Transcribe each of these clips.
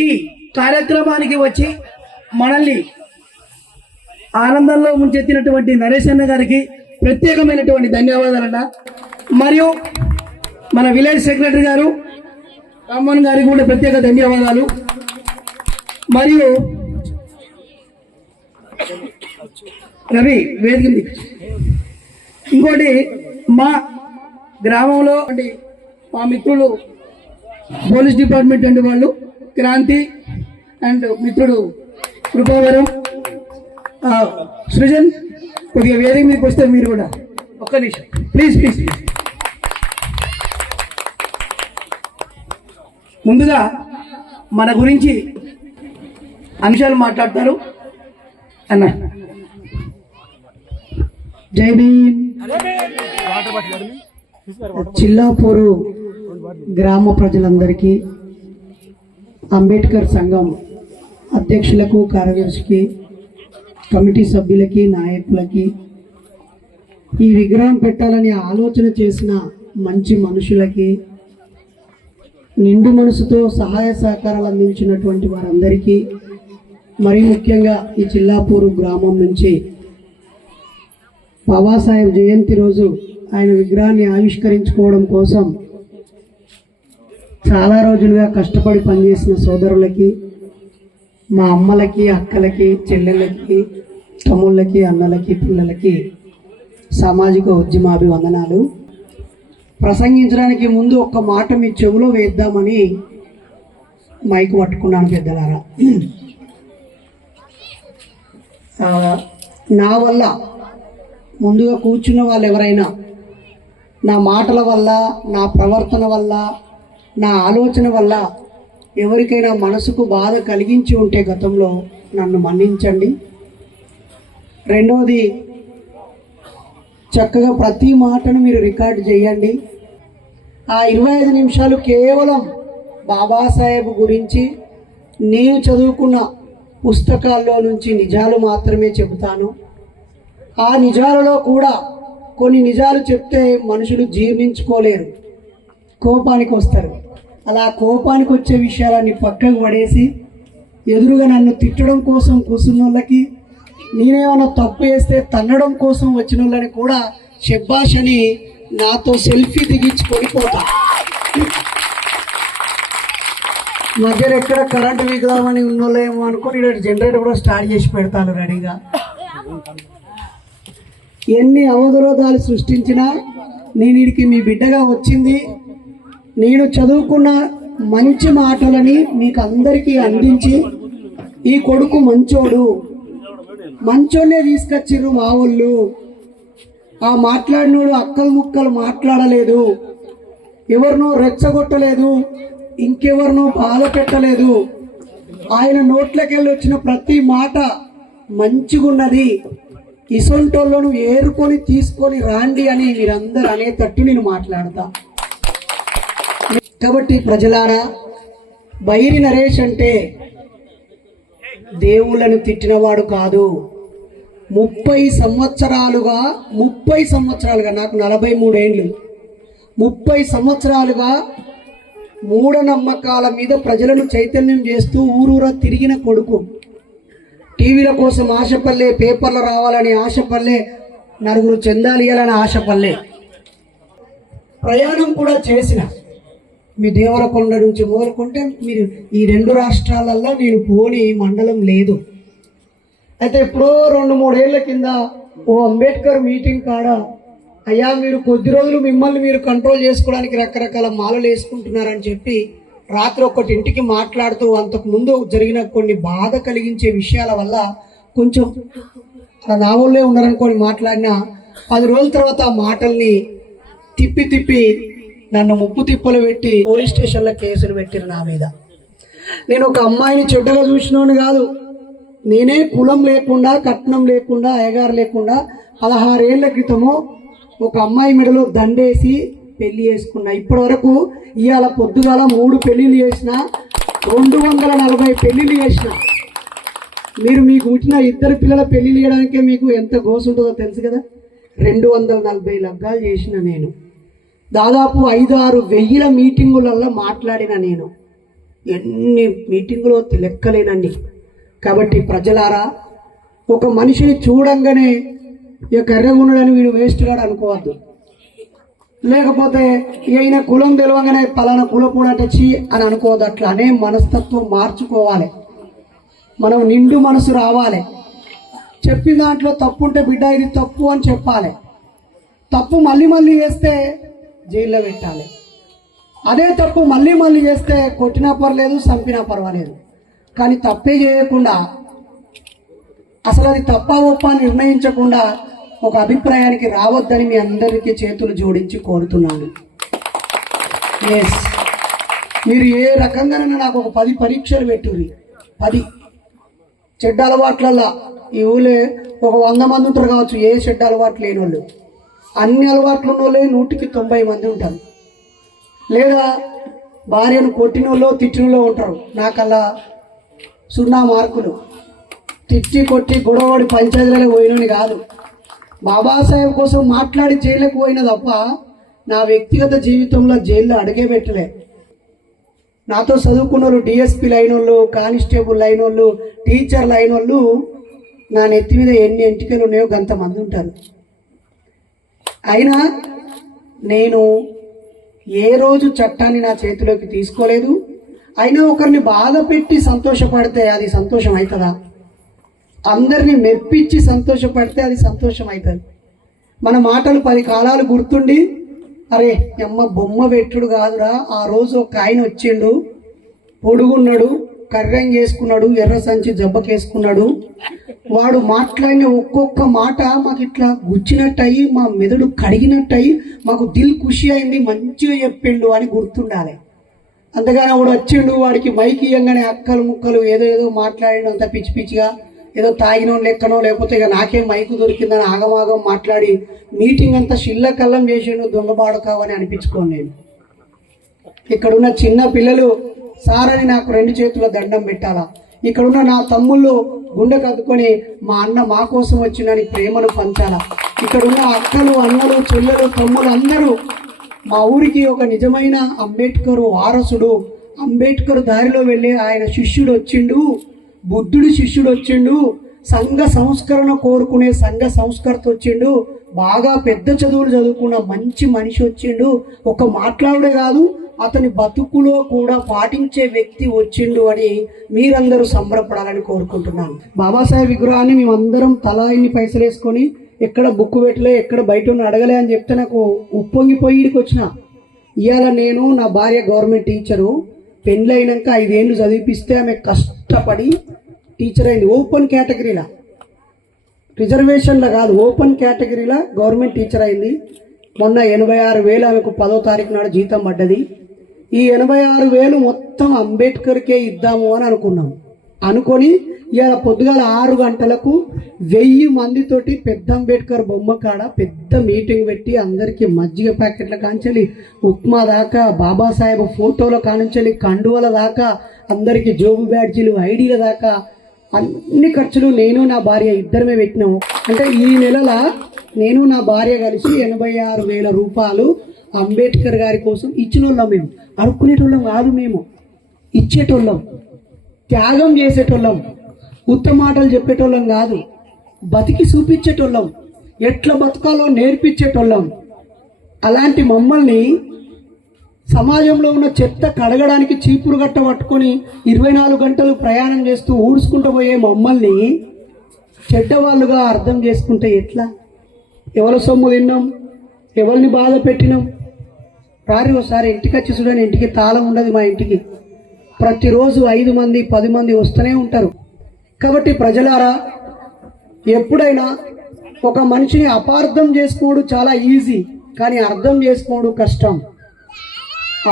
ఈ కార్యక్రమానికి వచ్చి మనల్ని ఆనందంలో ముంచెత్తినటువంటి నరేష్ అన్న గారికి ప్రత్యేకమైనటువంటి ధన్యవాదాలన్న. మరియు మన విలేజ్ సెక్రటరీ గారు రామ్మోహన్ గారికి కూడా ప్రత్యేక ధన్యవాదాలు. మరియు రవి వేదిక ఇంకోటి మా గ్రామంలో మా మిత్రులు పోలీస్ డిపార్ట్మెంట్ అండి, వాళ్ళు క్రాంతి అండ్ మిత్రుడు కృపావరం సృజన్ కొద్దిగా వేదిక మీదకి వస్తే మీరు కూడా ఒక్క నిమిషం ప్లీజ్ ప్లీజ్ ప్లీజ్. ముందుగా మన గురించి అంశాలు మాట్లాడతారు అన్న. జై భీమ్. చిల్లాపూరు గ్రామ ప్రజలందరికీ, అంబేద్కర్ సంఘం అధ్యక్షులకు, కార్యదర్శికి, కమిటీ సభ్యులకి, నాయకులకి, ఈ విగ్రహం పెట్టాలని ఆలోచన చేసిన మంచి మనుషులకి, నిండు మనసుతో సహాయ సహకారాలు అందించినటువంటి వారందరికీ, మరీ ముఖ్యంగా ఈ చిల్లాపూరు గ్రామం నుంచి బాబాసాహెబ్ జయంతి రోజు ఆయన విగ్రహాన్ని ఆవిష్కరించుకోవడం కోసం చాలా రోజులుగా కష్టపడి పనిచేసిన సోదరులకి, మా అమ్మలకి, అక్కలకి, చెల్లెళ్ళకి, తమ్ముళ్ళకి, అన్నలకి, పిల్లలకి సామాజిక ఉద్యమాభివందనాలు. ప్రసంగించడానికి ముందు ఒక్క మాట మీ చెవులో వేద్దామని మైకు పట్టుకున్నాను పెద్దలారా. నా వల్ల ముందుగా కూర్చున్న వాళ్ళు ఎవరైనా నా మాటల వల్ల, నా ప్రవర్తన వల్ల, నా ఆలోచన వల్ల ఎవరికైనా మనసుకు బాధ కలిగించి ఉంటే గతంలో నన్ను మన్నించండి. రెండవది, చక్కగా ప్రతి మాటను మీరు రికార్డు చేయండి. ఆ 25 నిమిషాలు కేవలం బాబాసాహెబ్ గురించి నేను చదువుకున్న పుస్తకాల్లో నుంచి నిజాలు మాత్రమే చెబుతాను. ఆ నిజాలలో కూడా కొన్ని నిజాలు చెప్తే మనుషులు జీర్ణించుకోలేరు, కోపానికి వస్తారు. అలా కోపానికి వచ్చే విషయాలన్నీ పక్కకు పడేసి ఎదురుగా నన్ను తిట్టడం కోసం కూర్చున్న వాళ్ళకి, నేనేమన్నా తప్పు చేస్తే తన్నడం కోసం వచ్చిన వాళ్ళని కూడా శబ్బాష్ అని నాతో సెల్ఫీ దిగించుకొని పోతా. మధ్యలో ఎక్కడ కరెంటు వీకుదామని ఉన్నోళ్ళేమో అనుకుని జనరేటర్ కూడా స్టార్ట్ చేసి పెడతాను రెడీగా. ఎన్ని అవరోధాలు సృష్టించినా నేను వీడికి మీ బిడ్డగా వచ్చింది, నేను చదువుకున్న మంచి మాటలని మీకు అందరికీ అందించి, ఈ కొడుకు మంచోడు, మంచోనే తీసుకొచ్చిర్రు మా వాళ్ళు, ఆ మాట్లాడినోడు అక్కలు ముక్కలు మాట్లాడలేదు, ఎవరినో రెచ్చగొట్టలేదు, ఇంకెవరినో బాధ పెట్టలేదు, ఆయన నోట్లకెళ్ళి వచ్చిన ప్రతి మాట మంచిగున్నది, ఇసొంటోళ్ళను ఏరుకొని తీసుకొని రాండి అని మీరందరూ అనేటట్టు నేను మాట్లాడతా. కాబట్టి ప్రజలారా, బైరి నరేష్ అంటే దేవుళ్ళను తిట్టినవాడు కాదు. 30 సంవత్సరాలుగా నాకు 43 ఏండ్లు, 30 సంవత్సరాలుగా మూఢనమ్మకాల మీద ప్రజలను చైతన్యం చేస్తూ ఊరూరా తిరిగిన కొడుకు. టీవీల కోసం ఆశపల్లే, పేపర్లు రావాలని ఆశపల్లే, నలుగురు చెందాలియాలని ఆశపల్లే, ప్రయాణం కూడా చేసిన. మీ దేవరకొండ నుంచి మొదలుకుంటే మీరు ఈ 2 రాష్ట్రాలలో నేను పోని మండలం లేదు. అయితే ఎప్పుడో 2-3 ఏళ్ల కింద ఓ అంబేద్కర్ మీటింగ్ కాడ, అయ్యా మీరు కొద్ది రోజులు మిమ్మల్ని మీరు కంట్రోల్ చేసుకోవడానికి రకరకాల మాలలు వేసుకుంటున్నారని చెప్పి రాత్రి ఒకటింటికి మాట్లాడుతూ, అంతకుముందు జరిగిన కొన్ని బాధ కలిగించే విషయాల వల్ల కొంచెం నా వాళ్ళే ఉన్నారనుకొని మాట్లాడిన 10 రోజుల తర్వాత ఆ మాటల్ని తిప్పి నన్ను ముప్పు తిప్పలు పెట్టి పోలీస్ స్టేషన్లో కేసులు పెట్టిరు నా మీద. నేను ఒక అమ్మాయిని చెడ్డగా చూసినోని కాదు, నేనే కులం లేకుండా, కట్నం లేకుండా, అయ్యగారు లేకుండా 16 ఏళ్ల క్రితము ఒక అమ్మాయి మెడలో దండేసి పెళ్లి చేసుకున్నా. ఇప్పటి వరకు ఇవాళ పొద్దుగాల 3 పెళ్లిళ్ళు చేసిన, 240 పెళ్లిళ్ళు చేసిన. మీకు పుట్టిన 2 పిల్లల పెళ్లిళ్ళు చేయడానికే మీకు ఎంత గోసు ఉంటుందో తెలుసు కదా. 240 లగ్గాలు చేసిన నేను, దాదాపు 5-6 వెయ్యిల మీటింగులలో మాట్లాడిన నేను. ఎన్ని మీటింగులో లెక్కలేనండి. కాబట్టి ప్రజలారా, ఒక మనిషిని చూడంగానే ఇక కర్రెగున్నాడని వీడు వేస్ట్ గాడు అనుకోవద్దు. లేకపోతే ఈయన కులం తెలవగానే పలానా కులపూడ తెచ్చి అని అనుకోవద్దు. అట్లా అనే మనస్తత్వం మార్చుకోవాలి. మనం నిండు మనసు రావాలి. చెప్పిన దాంట్లో తప్పు ఉంటే బిడ్డ ఇది తప్పు అని చెప్పాలి. తప్పు మళ్ళీ మళ్ళీ చేస్తే జైల్లో పెట్టాలి. అదే తప్పు మళ్ళీ మళ్ళీ చేస్తే కొట్టినా పర్లేదు, చంపినా పర్వాలేదు. కానీ తప్పే చేయకుండా, అసలు అది తప్ప ఒప్ప నిర్ణయించకుండా ఒక అభిప్రాయానికి రావద్దని మీ అందరికీ చేతులు జోడించి కోరుతున్నాను. ఎస్, మీరు ఏ రకంగానైనా నాకు ఒక 10 పరీక్షలు పెట్టుర్రి. 10 చెడ్డ అలవాట్లల్లా ఈ ఊళ్ళో ఒక 100 మంది ఉంటారు కావచ్చు, ఏ చెడ్డ అలవాట్లు లేని వాళ్ళు. అన్ని అలవాట్లు ఉన్న వాళ్ళే 100కి 90 మంది ఉంటారు. లేదా భార్యను కొట్టినోళ్ళు తిట్టినోళ్ళు ఉంటారు. నాకల్లా 0 మార్కులు. తిట్టి కొట్టి గొడవడి పంచాయతీలలో పోయినని కాదు, బాబాసాహెబ్ కోసం మాట్లాడి జైలుకు పోయిన తప్ప నా వ్యక్తిగత జీవితంలో జైల్లో అడిగే పెట్టలే. నాతో చదువుకున్న వాళ్ళు, డిఎస్పీలు అయిన వాళ్ళు, కానిస్టేబుల్ అయిన వాళ్ళు, టీచర్లు అయిన వాళ్ళు నా నెత్తి మీద ఎన్ని ఎంటికలు ఉన్నాయో అంతమంది ఉంటారు. అయినా నేను ఏ రోజు చట్టాన్ని నా చేతిలోకి తీసుకోలేదు. అయినా ఒకరిని బాధ పెట్టి సంతోషపడితే అది సంతోషం అవుతుందా? అందరినీ మెప్పించి సంతోషపడితే అది సంతోషం అవుతుంది. మన మాటలు 10 కాలాలు గుర్తుండి, అరే అమ్మ బొమ్మ పెట్టుడు కాదురా, ఆ రోజు ఒక ఆయన వచ్చిండు, పొడుగున్నాడు, కర్రం చేసుకున్నాడు, ఎర్ర సంచి జబ్బకేసుకున్నాడు, వాడు మాట్లాడిన ఒక్కొక్క మాట మాకు ఇట్లా గుచ్చినట్టయి, మా మెదడు కడిగినట్టయి, మాకు దిల్ ఖుషి అయింది, మంచిగా చెప్పిండు అని గుర్తుండాలి. అంతగానే వాడు వచ్చిండు, వాడికి మైక్ ఇయ్యంగానే అక్కలు ముక్కలు ఏదో మాట్లాడినంత పిచ్చి పిచ్చిగా, ఏదో తాగినో లెక్కనో, లేకపోతే ఇక నాకేం మైకు దొరికిందని ఆగమాగం మాట్లాడి మీటింగ్ అంతా షిల్ల కల్లం చేసిండు, దొంగబాడుకావని అనిపించుకోను నేను. ఇక్కడున్న చిన్న పిల్లలు సార్ అని నాకు 2 చేతుల దండం పెట్టాలా. ఇక్కడున్న నా తమ్ముళ్ళు గుండె కద్దుకొని మా అన్న మా కోసం వచ్చినని ప్రేమను పంచాలా. ఇక్కడున్న అక్కలు, అన్నలు, చెల్లెలు, తమ్ములు అందరూ మా ఊరికి ఒక నిజమైన అంబేద్కర్ వారసుడు, అంబేద్కర్ దారిలో వెళ్ళి ఆయన శిష్యుడు వచ్చిండు, బుద్ధుడి శిష్యుడు వచ్చిండు, సంఘ సంస్కరణ కోరుకునే సంఘ సంస్కర్త వచ్చిండు, బాగా పెద్ద చదువులు చదువుకున్న మంచి మనిషి వచ్చిండు, ఒక మాట్లాడే కాదు అతని బతుకులో కూడా పాటించే వ్యక్తి వచ్చిండు అని మీరందరూ సంబరపడాలని కోరుకుంటున్నాను. బాబాసాహెబ్ విగ్రహాన్ని మేమందరం తలా ఇన్ని పైసలు వేసుకొని ఎక్కడ బుక్ పెట్టలే, ఎక్కడ బయట ఉన్న అడగలే అని చెప్తే నాకు ఉప్పొంగిపోయి ఇక్కడికి వచ్చిన. ఇవాళ నేను నా భార్య గవర్నమెంట్ టీచరు, పెళ్ళైనాక 5 ఏళ్ళు చదివిపిస్తే ఆమె కష్టపడి టీచర్ అయింది. ఓపెన్ కేటగిరీలా, రిజర్వేషన్లో కాదు, ఓపెన్ కేటగిరీలో గవర్నమెంట్ టీచర్ అయింది. మొన్న 86,000 ఆమెకు 10వ తారీఖు నాడు జీతం పడ్డది. ఈ 86,000 మొత్తం అంబేద్కర్కే ఇద్దాము అని అనుకున్నాం. అనుకొని ఇవాళ పొద్దుగాల 6 గంటలకు 1000 మందితోటి పెద్ద అంబేద్కర్ బొమ్మ కాడ పెద్ద మీటింగ్ పెట్టి అందరికీ మజ్జిగ ప్యాకెట్ల కాంచెలి, ఉప్మా దాకా, బాబాసాహెబ్ ఫోటోల కానుంచెలి, కండువల దాకా, అందరికీ జోబు బ్యాడ్జీలు, ఐడీల దాకా అన్ని ఖర్చులు నేను నా భార్య ఇద్దరమే పెట్టినాము. అంటే ఈ నెలల నేను నా భార్య కలిసి 86,000 రూపాయలు అంబేద్కర్ గారి కోసం ఇచ్చినోళ్ళం. మేము అడుక్కునేటోళ్ళం కాదు, మేము ఇచ్చేటోళ్ళం, త్యాగం చేసేటోళ్ళం, ఉత్త మాటలు చెప్పేటోళ్ళం కాదు, బతికి చూపించేటోళ్ళం, ఎట్లా బతకాలో నేర్పించేటోళ్ళం. అలాంటి మమ్మల్ని సమాజంలో ఉన్న చెత్త కడగడానికి చీపురు గట్ట పట్టుకొని 24 గంటలు ప్రయాణం చేస్తూ ఊడ్చుకుంటూ పోయే మమ్మల్ని చెడ్డవాళ్ళుగా అర్థం చేసుకుంటే ఎట్లా? ఎవరి సొమ్ము తిన్నాం, ఎవరిని బాధ పెట్టినాం? రారి ఒకసారి ఇంటికి వచ్చి చూడండి, ఇంటికి తాళం ఉండదు. మా ఇంటికి ప్రతిరోజు 5 మంది 10 మంది వస్తూనే ఉంటారు. కాబట్టి ప్రజలారా, ఎప్పుడైనా ఒక మనిషిని అపార్థం చేసుకోవడం చాలా ఈజీ, కానీ అర్థం చేసుకోవడం కష్టం.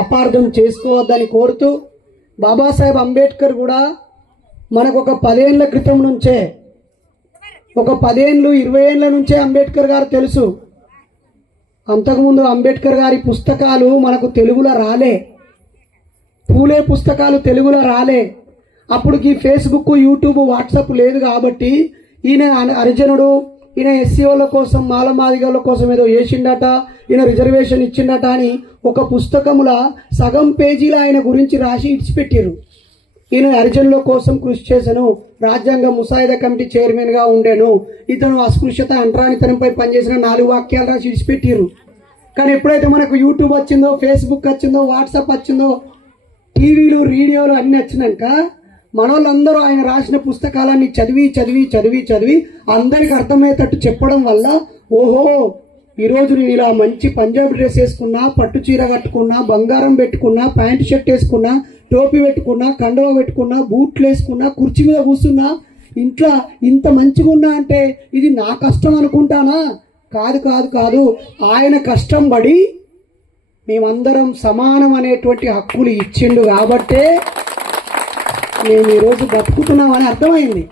అపార్థం చేసుకోవద్దని కోరుతూ, బాబాసాహెబ్ అంబేద్కర్ కూడా మనకు ఒక 10 ఏళ్ల క్రితం నుంచే, ఒక 10 ఏళ్ళు 20 ఏళ్ళ నుంచే అంబేద్కర్ గారు తెలుసు. అంతకుముందు అంబేద్కర్ గారి పుస్తకాలు మనకు తెలుగులో రాలే, పూలే పుస్తకాలు తెలుగులో రాలే. అప్పటికి ఫేస్బుక్, యూట్యూబ్, వాట్సాప్ లేదు కాబట్టి ఈయన హరిజనుడు, ఈయన ఎస్సీ వాళ్ళ కోసం మాలమాదిగల కోసం ఏదో చేసిండట, ఈయన రిజర్వేషన్ ఇచ్చిండట అని ఒక పుస్తకముల సగం పేజీలు ఆయన గురించి రాసి ఇడిచిపెట్టారు. ఈయన హరిజనుల కోసం కృషి చేశాను, రాజ్యాంగ ముసాయిదా కమిటీ చైర్మన్గా ఉండేను, ఇతను అస్పృశ్యత అంటరానితనంపై పనిచేసిన 4 వాక్యాలు రాసి ఇడిచిపెట్టారు. కానీ ఎప్పుడైతే మనకు యూట్యూబ్ వచ్చిందో, ఫేస్బుక్ వచ్చిందో, వాట్సాప్ వచ్చిందో, టీవీలు రేడియోలు అన్నీ వచ్చినాక మనోళ్ళందరూ ఆయన రాసిన పుస్తకాలన్నీ చదివి చదివి చదివి చదివి అందరికి అర్థమయ్యేటట్టు చెప్పడం వల్ల ఓహో ఈరోజు నేను ఇలా మంచి పంజాబీ డ్రెస్ వేసుకున్నా, పట్టు చీర కట్టుకున్నా, బంగారం పెట్టుకున్నా, ప్యాంట్ షర్ట్ వేసుకున్నా, టోపీ పెట్టుకున్నా, కండువా పెట్టుకున్నా, బూట్లు వేసుకున్నా, కుర్చీ మీద కూర్చున్నా, ఇంట్లో ఇంత మంచిగా ఉన్నా అంటే ఇది నా కష్టం అనుకుంటానా? కాదు కాదు కాదు, ఆయన కష్టం పడి మేమందరం సమానం అనేటువంటి హక్కులు ఇచ్చిండు కాబట్టే మేము ఈరోజు బతుకుతున్నామని అర్థమైంది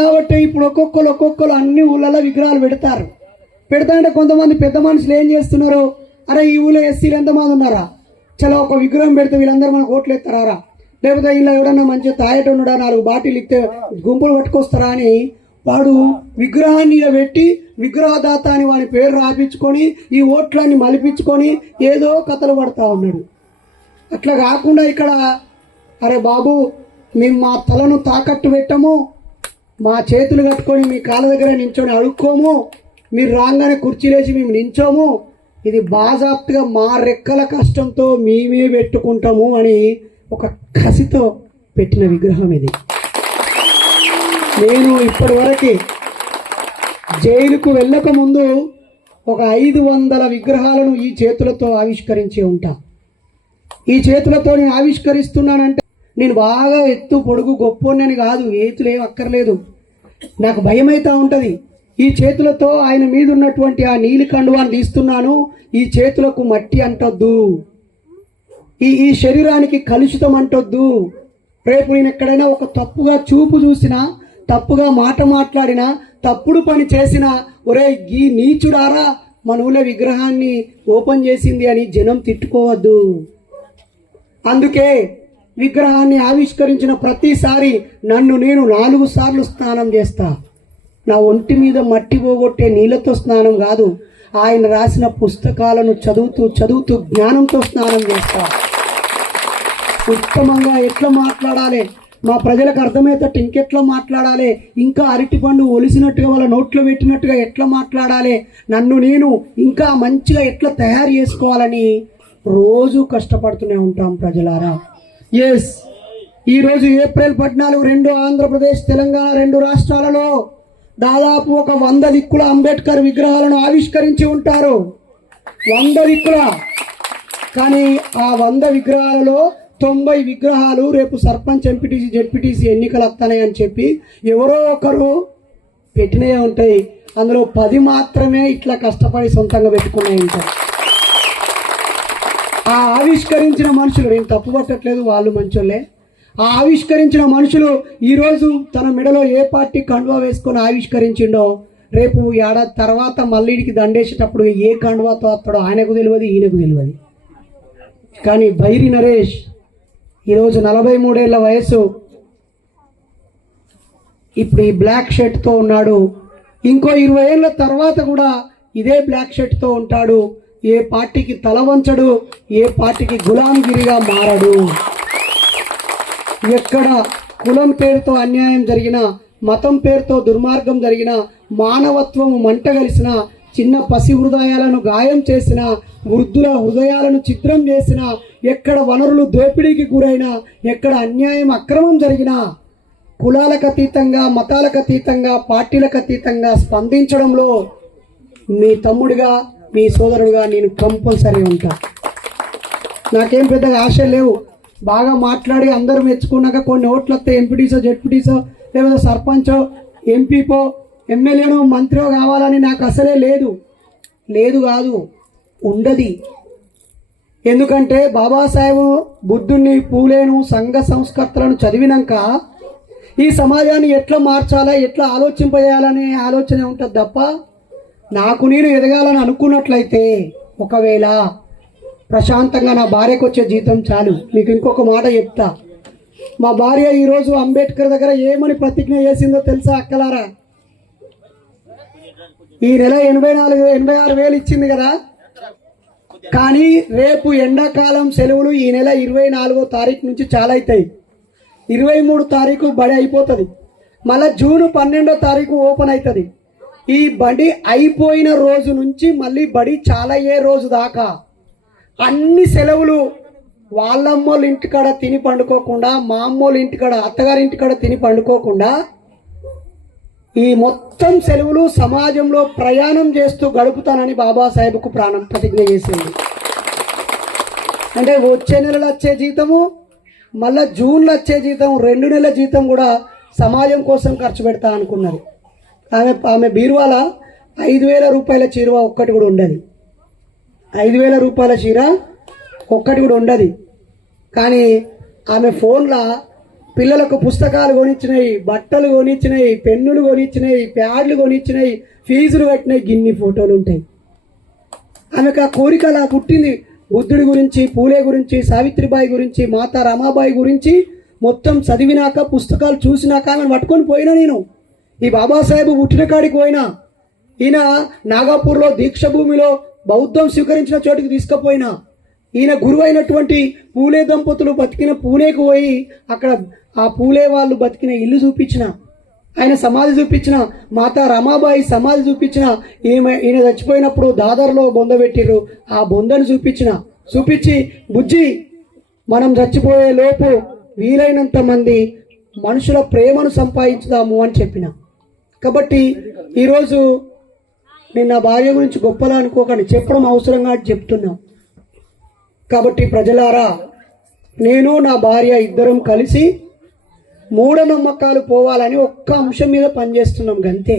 కాబట్టి ఇప్పుడు ఒక్కొక్కరు అన్ని ఊళ్ళలో విగ్రహాలు పెడతా అంటే కొంతమంది పెద్ద మనుషులు ఏం చేస్తున్నారు, అరే ఈ ఊళ్ళో ఎస్సీలు ఎంతమంది ఉన్నారా, చలో ఒక విగ్రహం పెడితే వీళ్ళందరూ మనకు ఓట్లు ఎత్తారా, లేకపోతే ఇలా ఎవడన్నా మంచిగా తాయేటోడా 4 బాటిల్ ఇస్తే గుంపులు పట్టుకొస్తారా అని వాడు విగ్రహాన్ని పెట్టి విగ్రహదాత అని వాడి పేరు రాపించుకొని ఈ ఓట్లన్నీ మలిపించుకొని ఏదో కథలు పడతా ఉన్నాడు. అట్లా కాకుండా ఇక్కడ అరే బాబు మేము మా తలను తాకట్టు పెట్టము, మా చేతులు కట్టుకొని మీ కాళ్ళ దగ్గర నించొని అడుక్కోము, మీరు రాగానే కుర్చీలేసి మేము నించోము, ఇది బాజాప్తుగా మా రెక్కల కష్టంతో మేమే పెట్టుకుంటాము అని ఒక కసితో పెట్టిన విగ్రహం ఇది. నేను ఇప్పటివరకు జైలుకు వెళ్ళక ముందు ఒక 500 విగ్రహాలను ఈ చేతులతో ఆవిష్కరించి ఉంటా. ఈ చేతులతో నేను ఆవిష్కరిస్తున్నానంటే నేను బాగా ఎత్తు పొడుగు గొప్పోన్నని కాదు, ఏతులు ఏం అక్కర్లేదు, నాకు భయం అవుతూ ఉంటుంది. ఈ చేతులతో ఆయన మీద ఉన్నటువంటి ఆ నీలి కండువాన్ని తీస్తున్నాను, ఈ చేతులకు మట్టి అంటొద్దు, ఈ శరీరానికి కలుషితం అంటొద్దు. రేపు నేను ఎక్కడైనా ఒక తప్పుగా చూపు చూసినా, తప్పుగా మాట మాట్లాడినా, తప్పుడు పని చేసినా ఒరే ఈ నీచుడారా మన ఊళ్ళో విగ్రహాన్ని ఓపెన్ చేసింది అని జనం తిట్టుకోవద్దు. అందుకే విగ్రహాన్ని ఆవిష్కరించిన ప్రతిసారి నన్ను నేను 4 సార్లు స్నానం చేస్తా. నా ఒంటి మీద మట్టి పోగొట్టే నీళ్ళతో స్నానం కాదు, ఆయన రాసిన పుస్తకాలను చదువుతూ జ్ఞానంతో స్నానం చేస్తా. ఉత్తమంగా ఎట్లా మాట్లాడాలి, మా ప్రజలకు అర్థమయ్యేటట్టు ఇంకెట్లా మాట్లాడాలి, ఇంకా అరటిపండు ఒలిసినట్టుగా వాళ్ళ నోట్లో పెట్టినట్టుగా ఎట్లా మాట్లాడాలి, నన్ను నేను ఇంకా మంచిగా ఎట్లా తయారు చేసుకోవాలని రోజు కష్టపడుతూనే ఉంటాం ప్రజలారా. ఎస్, ఈరోజు ఏప్రిల్ 14 ఆంధ్రప్రదేశ్ తెలంగాణ 2 రాష్ట్రాలలో దాదాపు ఒక 100 దిక్కుల అంబేద్కర్ విగ్రహాలను ఆవిష్కరించి ఉంటారు. 100 దిక్కుల. కానీ ఆ 100 విగ్రహాలలో 90 విగ్రహాలు రేపు సర్పంచ్, ఎంపీటీసీ, జెడ్పీటీసీ ఎన్నికలు వస్తాయని చెప్పి ఎవరో ఒకరు పెట్టినవి ఉంటాయి. అందులో 10 మాత్రమే ఇట్లా కష్టపడి సొంతంగా పెట్టుకున్నాయి ఉంటాయి. ఆ ఆవిష్కరించిన మనుషులు, నేను తప్పు పట్టట్లేదు, వాళ్ళు మంచోళ్ళే. ఆ ఆవిష్కరించిన మనుషులు ఈరోజు తన మెడలో ఏ పార్టీ కండువా వేసుకొని ఆవిష్కరించిండో రేపు ఏడాది తర్వాత మల్లిడికి దండేసేటప్పుడు ఏ కండువాతో వస్తాడో ఆయనకు తెలియదు, ఈయనకు తెలియదు. కానీ బైరి నరేష్ ఈరోజు 43 ఏళ్ల వయసు, ఇప్పుడు ఈ బ్లాక్ షర్ట్తో ఉన్నాడు. ఇంకో 20 ఏళ్ళ తర్వాత కూడా ఇదే బ్లాక్ షర్ట్తో ఉంటాడు. ఏ పార్టీకి తల వంచడు, ఏ పార్టీకి గులాంగిరిగా మారడు. ఎక్కడ కులం పేరుతో అన్యాయం జరిగినా, మతం పేరుతో దుర్మార్గం జరిగినా, మానవత్వం మంటగలిసిన, చిన్న పసి హృదయాలను గాయం చేసిన, వృద్ధుల హృదయాలను చిత్రం చేసిన, ఎక్కడ వనరులు దోపిడీకి గురైనా, ఎక్కడ అన్యాయం అక్రమం జరిగినా కులాలకు అతీతంగా, మతాలకు అతీతంగా, పార్టీలకు అతీతంగా స్పందించడంలో మీ తమ్ముడిగా, మీ సోదరుడుగా నేను కంపల్సరీ ఉంటా. నాకేం పెద్దగా ఆశ లేవు. బాగా మాట్లాడి అందరూ మెచ్చుకున్నాక కొన్ని ఓట్లు వస్తే ఎంపీటీసో, జెడ్పీటీసో, లేకపోతే సర్పంచో, ఎంపీపో, ఎమ్మెల్యేనో, మంత్రో కావాలని నాకు అసలే లేదు కాదు, ఉండది. ఎందుకంటే బాబాసాహెబ్, బుద్ధుణ్ణి, పూలేను, సంఘ సంస్కర్తలను చదివినాక ఈ సమాజాన్ని ఎట్లా మార్చాలా, ఎట్లా ఆలోచింపజేయాలనే ఆలోచన ఉంటుంది తప్ప నాకు నేను ఎదగాలని అనుకున్నట్లయితే ఒకవేళ ప్రశాంతంగా నా భార్యకు వచ్చే జీతం చాలు. మీకు ఇంకొక మాట చెప్తా, మా భార్య ఈరోజు అంబేద్కర్ దగ్గర ఏమని ప్రతిజ్ఞ చేసిందో తెలుసా అక్కలారా? ఈ నెల 86,000 ఇచ్చింది కదా. కానీ రేపు ఎండాకాలం సెలవులు ఈ నెల 24వ తారీఖు నుంచి చాలా అవుతాయి. 23 తారీఖు బడి అయిపోతుంది. మళ్ళీ జూన్ 12వ తారీఖు ఓపెన్ అవుతుంది. ఈ బడి అయిపోయిన రోజు నుంచి మళ్ళీ బడి చాలా అయ్యే రోజు దాకా అన్ని సెలవులు వాళ్ళ అమ్మోళ్ళ ఇంటికాడ తిని పండుకోకుండా, మా అమ్మోళ్ళ ఇంటికాడ అత్తగారి ఇంటికాడ తిని పండుకోకుండా ఈ మొత్తం సెలవులు సమాజంలో ప్రయాణం చేస్తూ గడుపుతానని బాబాసాహెబ్కు ప్రాణం ప్రతిజ్ఞ చేసింది. అంటే వచ్చే నెలలో వచ్చే జీతము, మళ్ళా జూన్లో వచ్చే జీతం, 2 నెలల జీతం కూడా సమాజం కోసం ఖర్చు పెడతా అనుకున్నారు. ఆమె బీరువాల 5,000 రూపాయల చీరువ ఒక్కటి కూడా ఉండదు. 5,000 రూపాయల చీర ఒక్కటి కూడా ఉండదు. కానీ ఆమె ఫోన్లో పిల్లలకు పుస్తకాలు కొనిచ్చినాయి, బట్టలు కొనిచ్చినాయి, పెన్నులు కొనిచ్చినాయి, ప్యాడ్లు కొనిచ్చినాయి, ఫీజులు కట్టినాయి, గిన్ని ఫోటోలు ఉంటాయి. ఆమెకు ఆ కోరిక అలా పుట్టింది. బుద్ధుడి గురించి, పూలే గురించి, సావిత్రిబాయి గురించి, మాతా రమాబాయి గురించి మొత్తం చదివినాక, పుస్తకాలు చూసినాక ఆమెను పట్టుకొని పోయినా నేను. ఈ బాబాసాహెబ్ పుట్టిన కాడికి పోయినా, ఈయన నాగపూర్లో దీక్షభూమిలో బౌద్ధం స్వీకరించిన చోటికి తీసుకుపోయినా, ఈయన గురువు అయినటువంటి పూలే దంపతులు బతికిన పూణేకు పోయి అక్కడ ఆ పూలే వాళ్ళు బతికిన ఇల్లు చూపించిన, ఆయన సమాధి చూపించిన, మాతా రమాబాయి సమాధి చూపించిన, ఈయన చచ్చిపోయినప్పుడు దాదర్లో బొంద పెట్టిర్రు, ఆ బొందను చూపించి బుజ్జి మనం చచ్చిపోయే లోపు వీలైనంత మంది మనుషుల ప్రేమను సంపాదించుదాము అని చెప్పిన. కాబట్టి ఈరోజు నేను నా భార్య గురించి గొప్పలా అనుకోకండి, చెప్పడం అవసరంగా చెప్తున్నా. కాబట్టి ప్రజలారా, నేను నా భార్య ఇద్దరం కలిసి మూఢనమ్మకాలు పోవాలని ఒక్క అంశం మీద పనిచేస్తున్నాం గంతే.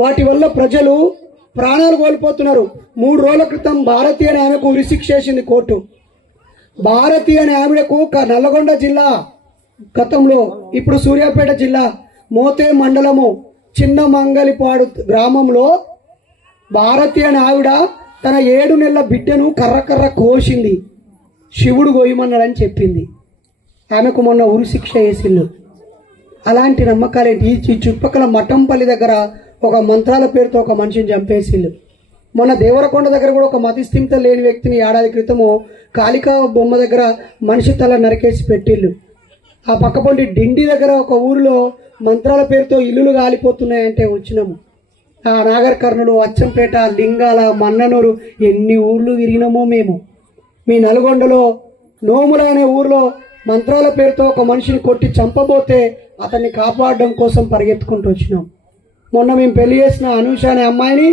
వాటి వల్ల ప్రజలు ప్రాణాలు కోల్పోతున్నారు. 3 రోజుల క్రితం భారతి అనే ఆమెకు ఉరిశిక్ష వేసింది కోర్టు. భారతి అనే ఆవిడకు నల్లగొండ జిల్లా గతంలో, ఇప్పుడు సూర్యాపేట జిల్లా మోతే మండలము చిన్న మంగలిపాడు గ్రామంలో భారతి అనే ఆవిడ తన 7 నెలల బిడ్డను కర్ర కోసింది, శివుడు కోయమన్నాడని చెప్పింది. ఆమెకు మొన్న ఉరిశిక్ష వేసిండు. అలాంటి నమ్మకాలు ఈ చుట్టుపక్కల మఠంపల్లి దగ్గర ఒక మంత్రాల పేరుతో ఒక మనిషిని చంపేసిండు. మొన్న దేవరకొండ దగ్గర కూడా ఒక మతిస్థిమిత లేని వ్యక్తిని ఏడాది క్రితము కాళికా బొమ్మ దగ్గర మనిషి తల నరికేసి పెట్టిళ్ళు. ఆ పక్కపొంటి డిండి దగ్గర ఒక ఊరిలో మంత్రాల పేరుతో ఇల్లులు కాలిపోతున్నాయంటే వచ్చినాము. ఆ నాగర్ కర్నూలు, అచ్చంపేట, లింగాల, మన్ననూరు ఎన్ని ఊర్లు తిరిగినామో మేము. మీ నల్గొండలో నోముల అనే ఊరిలో మంత్రాల పేరుతో ఒక మనిషిని కొట్టి చంపబోతే అతన్ని కాపాడడం కోసం పరిగెత్తుకుంటూ వచ్చినాం. మొన్న మేము పెళ్లి చేసిన అనూష అనే అమ్మాయిని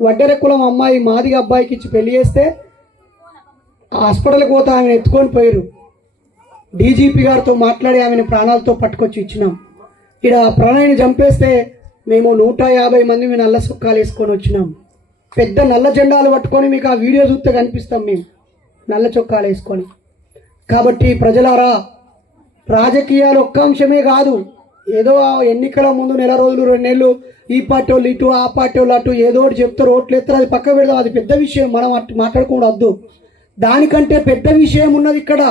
వడ్డెరకులం అమ్మాయి మాదిగ అబ్బాయికి ఇచ్చి పెళ్లి చేస్తే హాస్పిటల్కి పోతే ఆమెను ఎత్తుకొని పోయారు. డీజీపీ గారితో మాట్లాడి ఆమెను ప్రాణాలతో పట్టుకొచ్చి ఇచ్చినాం. ఇక్కడ ప్రణయ్ని చంపేస్తే మేము 150 మంది మేము నల్ల సొక్కాలు వేసుకొని వచ్చినాం. పెద్ద నల్ల జెండాలు పట్టుకొని మీకు ఆ వీడియో చూస్తే కనిపిస్తాం మేము నల్ల చొక్కాలు వేసుకొని. కాబట్టి ప్రజలారా, రాజకీయాలు ఒక్క అంశమే కాదు. ఏదో ఎన్నికల ముందు నెల రోజులు 2 నెలలు ఈ పార్టీ వాళ్ళు ఇటు, ఆ పార్టీ వాళ్ళు అటు ఏదో ఒకటి చెప్తారు, ఓట్లు ఎత్తారు, అది పక్క పెడదాం. అది పెద్ద విషయం, మనం అటు మాట్లాడుకోవద్దు. దానికంటే పెద్ద విషయం ఉన్నది ఇక్కడ.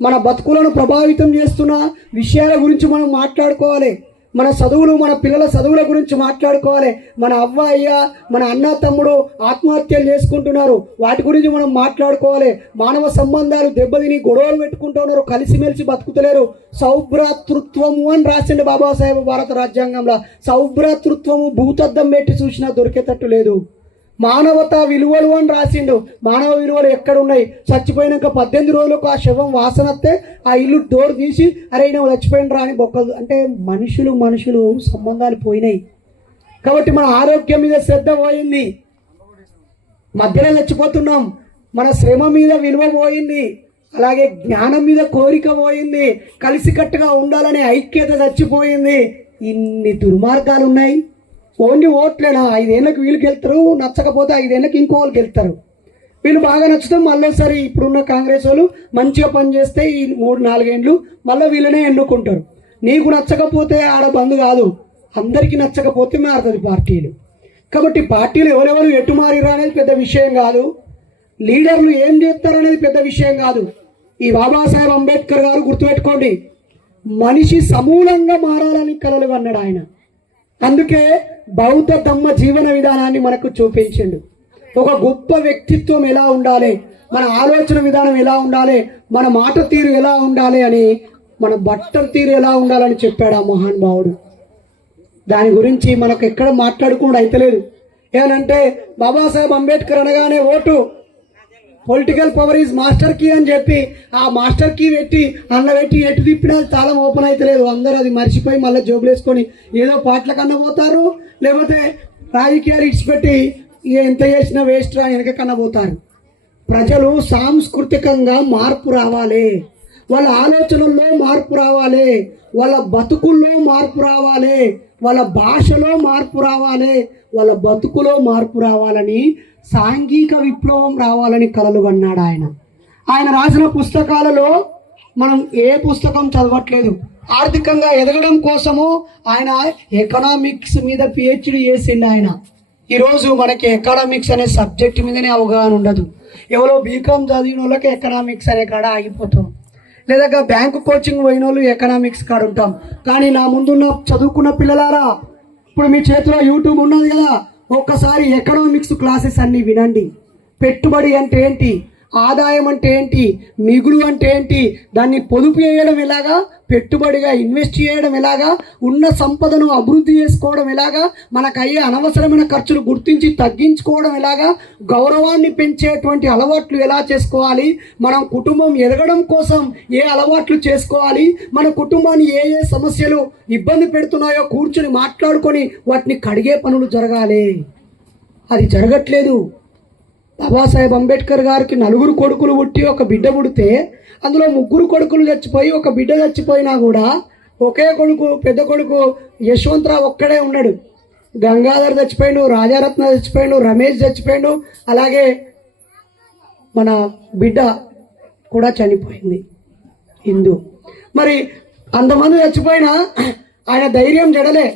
మన బతుకులను ప్రభావితం చేస్తున్న విషయాల గురించి మనం మాట్లాడుకోవాలి. మన చదువులు, మన పిల్లల చదువుల గురించి మాట్లాడుకోవాలి. మన అవ్వ అయ్య, మన అన్న తమ్ముడు ఆత్మహత్యలు చేసుకుంటున్నారు, వాటి గురించి మనం మాట్లాడుకోవాలి. మానవ సంబంధాలు దెబ్బతిని గొడవలు పెట్టుకుంటున్నారు, కలిసిమెలిసి బతుకుతలేరు. సౌభ్రాతృత్వము అని రాసిండు బాబాసాహెబ్ భారత రాజ్యాంగంలో. సౌభ్రాతృత్వము భూతద్దం పెట్టి చూసినా దొరికేటట్టు లేదు. మానవతా విలువలు అని రాసిండు. మానవ విలువలు ఎక్కడున్నాయి? చచ్చిపోయినాక 18 రోజులకు ఆ శవం వాసన వస్తే ఆ ఇల్లు డోర్ తీసి అరే నువ్వు చచ్చిపోయిన రా అని బొక్కలు. అంటే మనుషులు సంబంధాలు పోయినాయి. కాబట్టి మన ఆరోగ్యం మీద శ్రద్ధ పోయింది, మధ్యలో చచ్చిపోతున్నాం. మన శ్రమ మీద విలువ పోయింది, అలాగే జ్ఞానం మీద కోరిక పోయింది, కలిసికట్టుగా ఉండాలనే ఐక్యత చచ్చిపోయింది. ఇన్ని దుర్మార్గాలు ఉన్నాయి. ఓన్లీ ఓట్లేనా? 5 ఏళ్ళకి వీళ్ళకి వెళ్తారు, నచ్చకపోతే 5 ఏళ్ళకి ఇంకో వాళ్ళకి వెళ్తారు. వీళ్ళు బాగా నచ్చుతాం, మళ్ళీసారి ఇప్పుడున్న కాంగ్రెస్ వాళ్ళు మంచిగా పనిచేస్తే ఈ 3-4 ఏళ్ళు మళ్ళీ వీళ్ళనే ఎన్నుకుంటారు. నీకు నచ్చకపోతే ఆడ బంద్ కాదు, అందరికీ నచ్చకపోతే మారుతుంది పార్టీలు. కాబట్టి పార్టీలు ఎవరెవరు ఎటు మారిరా అనేది పెద్ద విషయం కాదు, లీడర్లు ఏం చేస్తారనేది పెద్ద విషయం కాదు. ఈ బాబాసాహెబ్ అంబేద్కర్ గారు గుర్తుపెట్టుకోండి, మనిషి సమూలంగా మారాలని కలలు అన్నాడు ఆయన. అందుకే బౌద్ధ ధమ్మ జీవన విధానాన్ని మనకు చూపించిండు. ఒక గొప్ప వ్యక్తిత్వం ఎలా ఉండాలి, మన ఆలోచన విధానం ఎలా ఉండాలి, మన మాట తీరు ఎలా ఉండాలి అని, మన బట్టల తీరు ఎలా ఉండాలని చెప్పాడు ఆ మహానుభావుడు. దాని గురించి మనకు ఎక్కడ మాట్లాడుకుండా అయితలేదు. ఏమనంటే బాబాసాహెబ్ అంబేద్కర్ అనగానే vote, political power is master key అని చెప్పి ఆ మాస్టర్ కీ పెట్టి ఎటు తిప్పినా తాళం ఓపెన్ అవుతలేదు. అందరూ అది మర్చిపోయి మళ్ళీ జోబులు వేసుకొని ఏదో పాటల కన్నా పోతారు, లేకపోతే రాజకీయాలు ఇచ్చిపెట్టి ఎంత చేసినా వేస్ట్ రా వెనక కన్నా పోతారు. ప్రజలు సాంస్కృతికంగా మార్పు రావాలి, వాళ్ళ ఆలోచనల్లో మార్పు రావాలి, వాళ్ళ బతుకుల్లో మార్పు రావాలి, వాళ్ళ భాషలో మార్పు రావాలి, వాళ్ళ బతుకులో మార్పు రావాలని, సాంఘిక విప్లవం రావాలని కలలు కన్నాడు ఆయన. ఆయన రాసిన పుస్తకాలలో మనం ఏ పుస్తకం చదవట్లేదు. ఆర్థికంగా ఎదగడం కోసము ఆయన ఎకనామిక్స్ మీద PhD చేసిండు ఆయన. ఈరోజు మనకి ఎకనామిక్స్ అనే సబ్జెక్ట్ మీదనే అవగాహన ఉండదు. ఎవరో బీకామ్ చదివిన వాళ్ళకి ఎకనామిక్స్ అనే కాడ ఆగిపోతాం, లేదా బ్యాంకు కోచింగ్ పోయిన వాళ్ళు ఎకనామిక్స్ కాడ ఉంటాం. కానీ నా ముందున్న చదువుకున్న పిల్లలారా, ఇప్పుడు మీ చేతిలో యూట్యూబ్ ఉన్నది కదా, ఒక్కసారి ఎకనామిక్స్ క్లాసెస్ అన్ని వినండి. పెట్టుబడి అంటే ఏంటి, ఆదాయం అంటే ఏంటి, మిగులు అంటే ఏంటి, దాన్ని పొదుపు చేయడం ఎలాగా, పెట్టుబడిగా ఇన్వెస్ట్ చేయడం ఎలాగా, ఉన్న సంపదను అభివృద్ధి చేసుకోవడం ఎలాగా, మనకయ్యే అనవసరమైన ఖర్చులు గుర్తించి తగ్గించుకోవడం ఎలాగా, గౌరవాన్ని పెంచేటువంటి అలవాట్లు ఎలా చేసుకోవాలి, మనం కుటుంబం ఎదగడం కోసం ఏ అలవాట్లు చేసుకోవాలి, మన కుటుంబాన్ని ఏ ఏ సమస్యలు ఇబ్బంది పెడుతున్నాయో కూర్చొని మాట్లాడుకొని వాటిని కడిగే పనులు జరగాలి. అది జరగట్లేదు. బాబాసాహెబ్ అంబేద్కర్ గారికి 4 కొడుకులు పుట్టి ఒక బిడ్డ పుడితే అందులో 3 కొడుకులు చచ్చిపోయి ఒక బిడ్డ చచ్చిపోయినా కూడా ఒకే కొడుకు, పెద్ద కొడుకు యశ్వంతరావు ఒక్కడే ఉన్నాడు. గంగాధర్ చచ్చిపోయాడు, రాజారత్న చచ్చిపోయాడు, రమేష్ చచ్చిపోయాడు, అలాగే మన బిడ్డ కూడా చనిపోయింది హిందూ. మరి అంతమంది చచ్చిపోయినా ఆయన ధైర్యం జడలే,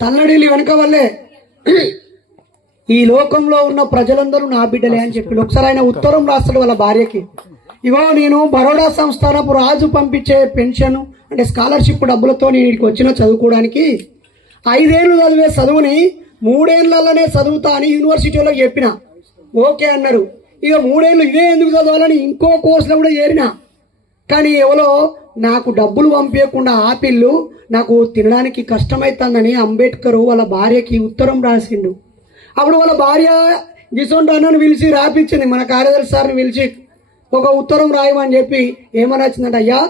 తల్లడిల్లి వెనక వల్లే ఈ లోకంలో ఉన్న ప్రజలందరూ నా బిడ్డలే అని చెప్పి ఒకసారి ఆయన ఉత్తరం రాస్తాడు వాళ్ళ భార్యకి. ఇవో నేను బరోడా సంస్థానపు రాజు పంపించే పెన్షన్ అంటే స్కాలర్షిప్ డబ్బులతో నేను ఇక్కడికి వచ్చిన చదువుకోవడానికి 5 ఏళ్ళు చదివే చదువుని 3 ఏళ్లలోనే చదువుతా అని యూనివర్సిటీలో చెప్పిన. ఓకే అన్నారు. ఇక 3 ఏళ్ళు ఇదే ఎందుకు చదవాలని ఇంకో కోర్సులో కూడా చేరిన. కానీ ఎవరో నాకు డబ్బులు పంపించకుండా ఆపిల్లు నాకు తినడానికి కష్టమవుతుందని అంబేద్కర్ వాళ్ళ భార్యకి ఉత్తరం రాసిండు. అప్పుడు వాళ్ళ భార్య గిసొంటి అన్నను పిలిచి రాపించింది, మన కార్యదర్శి సార్ని పిలిచి ఒక ఉత్తరం రాయమని చెప్పి. ఏమని వచ్చిందంటే, అయ్యా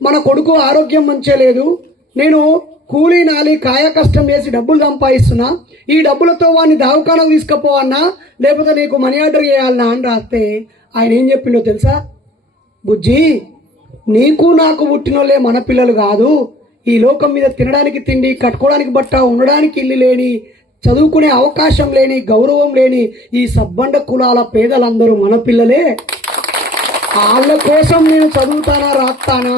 మన కొడుకు ఆరోగ్యం మంచిగా లేదు, నేను కూలీ నాలి కాయ కష్టం చేసి డబ్బులు సంపాదిస్తున్నా, ఈ డబ్బులతో వాడిని దవాఖానకు తీసుకుపోవన్నా లేకపోతే నీకు మనీ ఆర్డర్ చేయాలన్నా అని రాస్తే ఆయన ఏం చెప్పిండో తెలుసా? బుజ్జి, నీకు నాకు పుట్టినోళ్ళే మన పిల్లలు కాదు, ఈ లోకం మీద తినడానికి తిండి, కట్టుకోవడానికి బట్ట, ఉండడానికి ఇల్లు లేని, చదువుకునే అవకాశం లేని, గౌరవం లేని ఈ సబ్బండ కులాల పేదలందరూ మన పిల్లలే. వాళ్ళ కోసం నేను చదువుతానా రాస్తానా?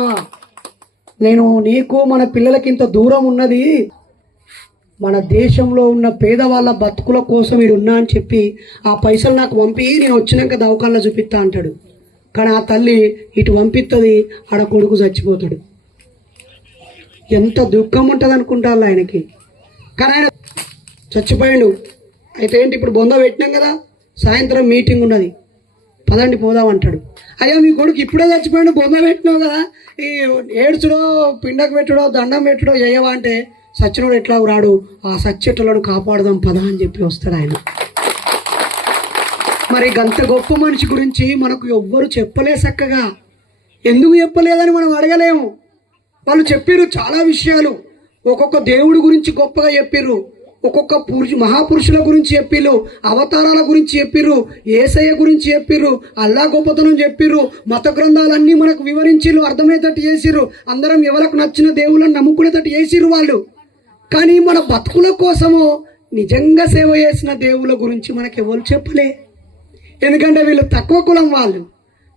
నేను నీకు మన పిల్లలకింత దూరం ఉన్నది, మన దేశంలో ఉన్న పేదవాళ్ళ బతుకుల కోసం వీడు ఉన్నా అని చెప్పి ఆ పైసలు నాకు పంపి నేను వచ్చినాక దవాఖానలో చూపిస్తా అంటాడు. కానీ ఆ తల్లి ఇటు పంపిస్తుంది, ఆడ కొడుకు చచ్చిపోతాడు. ఎంత దుఃఖం ఉంటుంది అనుకుంటారు ఆయనకి. కానీ ఆయన చచ్చిపోయాడు. అయితే ఏంటి, ఇప్పుడు బొంద పెట్టినాం కదా, సాయంత్రం మీటింగ్ ఉన్నది, పదండి పోదామంటాడు. అయ్యా మీ కొడుకు ఇప్పుడే చచ్చిపోయాడు, బొంద పెట్టినావు కదా, ఈ ఏడ్చుడో పిండకు పెట్టుడో దండం పెట్టుడో చేయవా అంటే, సచ్చినోడు ఎట్లా రాడు, ఆ సచ్చెట్లను కాపాడదాం పదా అని చెప్పి వస్తాడు ఆయన. మరి గంత గొప్ప మనిషి గురించి మనకు ఎవ్వరు చెప్పలే చక్కగా. ఎందుకు చెప్పలేదని మనం అడగలేము. వాళ్ళు చెప్పిర్రు చాలా విషయాలు, ఒక్కొక్క దేవుడి గురించి గొప్పగా చెప్పిర్రు, ఒక్కొక్క మహాపురుషుల గురించి చెప్పిర్రు, అవతారాల గురించి చెప్పిర్రు, యేసయ్య గురించి చెప్పిర్రు, అల్లా గొప్పతనం చెప్పిర్రు, మత గ్రంథాలన్నీ మనకు వివరించిర్రు, అర్థమయ్యేటట్టు చేసిర్రు, అందరం ఎవరికి నచ్చిన దేవుళ్ళని నమ్ముకునేటట్టు చేసిర్రు వాళ్ళు. కానీ మన బతుకుల కోసము నిజంగా సేవ చేసిన దేవుళ్ళ గురించి మనకు ఎవరు చెప్పలే. ఎందుకంటే వీళ్ళు తక్కువ కులం వాళ్ళు.